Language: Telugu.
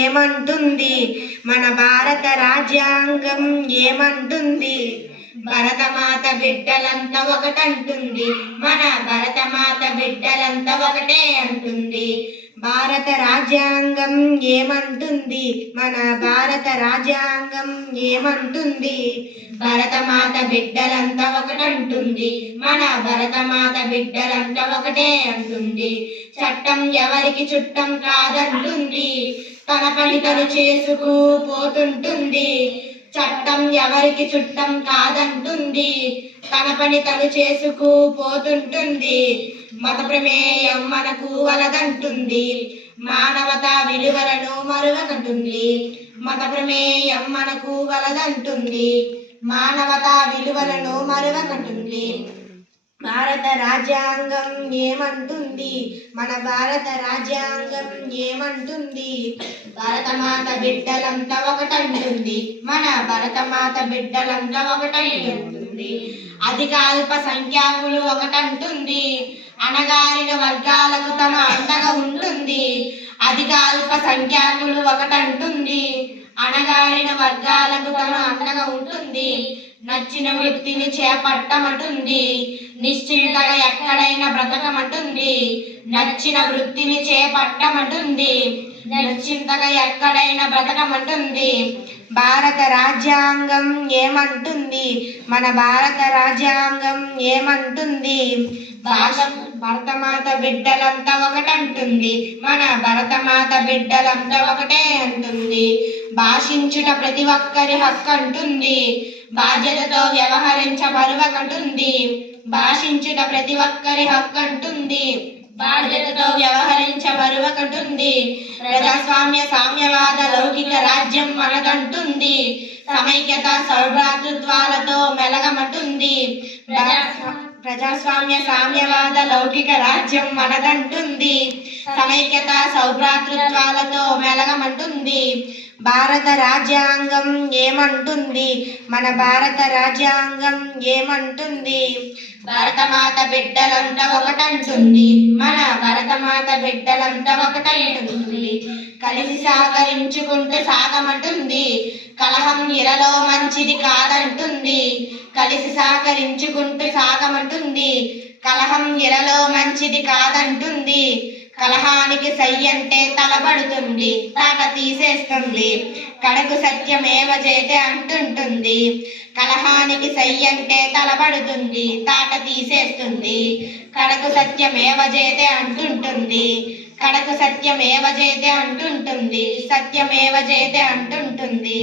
ఏమంటుంది మన భారత రాజ్యాంగం ఏమంటుంది? భరతమాత బిడ్డలంతా ఒకటంటుంది, మన భరతమాత బిడ్డలంతా ఒకటే అంటుంది. భారత రాజ్యాంగం ఏమంటుంది? మన భారత రాజ్యాంగం ఏమంటుంది? భరతమాత బిడ్డలంతా ఒకటంటుంది, మన భరతమాత బిడ్డలంతా ఒకటే అంటుంది. చట్టం ఎవరికి చుట్టం కాదంటుంది, తన పని తను చేసుకు పోతుంటుంది. చట్టం ఎవరికి చుట్టం కాదంటుంది, తన పని తను చేసుకు పోతుంటుంది. మత ప్రమేయం మనకు వలదంటుంది, మానవతా విలువలను మరువకంటుంది. మత ప్రమేయం మనకు వలదంటుంది, మానవతా విలువలను మరువకంటుంది. భారత రాజ్యాంగం ఏమంటుంది? మన భారత రాజ్యాంగం ఏమంటుంది? భరతమాత బిడ్డలంతా ఒకటంటుంది, మన భరతమాత బిడ్డలంతా ఒకటంటుంది. అధిక అల్ప సంఖ్యాకులు ఒకటంటుంది, అణగారిన వర్గాలకు తన అండగా ఉంటుంది. అధిక అల్ప సంఖ్యాకులు ఒకటంటుంది, అణగారిన వర్గాలకు తన అండగా ఉంటుంది. నచ్చిన వృత్తిని చేపట్టమంటుంది, నిశ్చింతగా ఎక్కడైనా బ్రతకమంటుంది. నచ్చిన వృత్తిని చేపట్టమంటుంది, నిశ్చింతగా ఎక్కడైనా బ్రతకమంటుంది. భారత రాజ్యాంగం ఏమంటుంది? మన భారత రాజ్యాంగం ఏమంటుంది? భరతమాత బిడ్డలంతా ఒకటంటుంది, మన భరతమాత బిడ్డలంతా ఒకటే అంటుంది. భాషించుట ప్రతి ఒక్కరి హక్కు అంటుంది, బాధ్యతతో వ్యవహరించబరువకంటుంది. భాషించుట ప్రతి ఒక్కరి హక్కు అంటుంది, బాధ్యతతో వ్యవహరించబరువకంటుంది. ప్రజాస్వామ్య సామ్యవాద లౌకిక రాజ్యం మనదంటుంది, సమైక్యత సౌభ్రాతృత్వాలతో మెలగమంటుంది. ప్రజాస్వామ్య సామ్యవాద లౌకిక రాజ్యం మనదంటుంది, సమైక్యత సౌభ్రాతృత్వాలతో మెలగమంటుంది. భారత రాజ్యాంగం ఏమంటుంది? మన భారత రాజ్యాంగం ఏమంటుంది? భరతమాత బిడ్డలంతా ఒకటంటుంది, మన భరతమాత బిడ్డలంతా ఒకటంటుంది. కలిసి సహకరించుకుంటూ సాగమంటుంది, కలహం ఇరలో మంచిది కాదంటుంది. కలిసి సహకరించుకుంటూ సాగమంటుంది, కలహం ఇరలో మంచిది కాదంటుంది. కలహానికి సై అంటే తలబడుతుంది, తాట తీసేస్తుంది. కడకు సత్యమేవ జయతే అంటుంటుంది. కలహానికి సై అంటే తలబడుతుంది, తాట తీసేస్తుంది. కడకు సత్యమేవ జయతే అంటుంటుంది. కడకు సత్యమేవ జయతే అంటుంటుంది. సత్యమేవ జయతే అంటుంటుంది.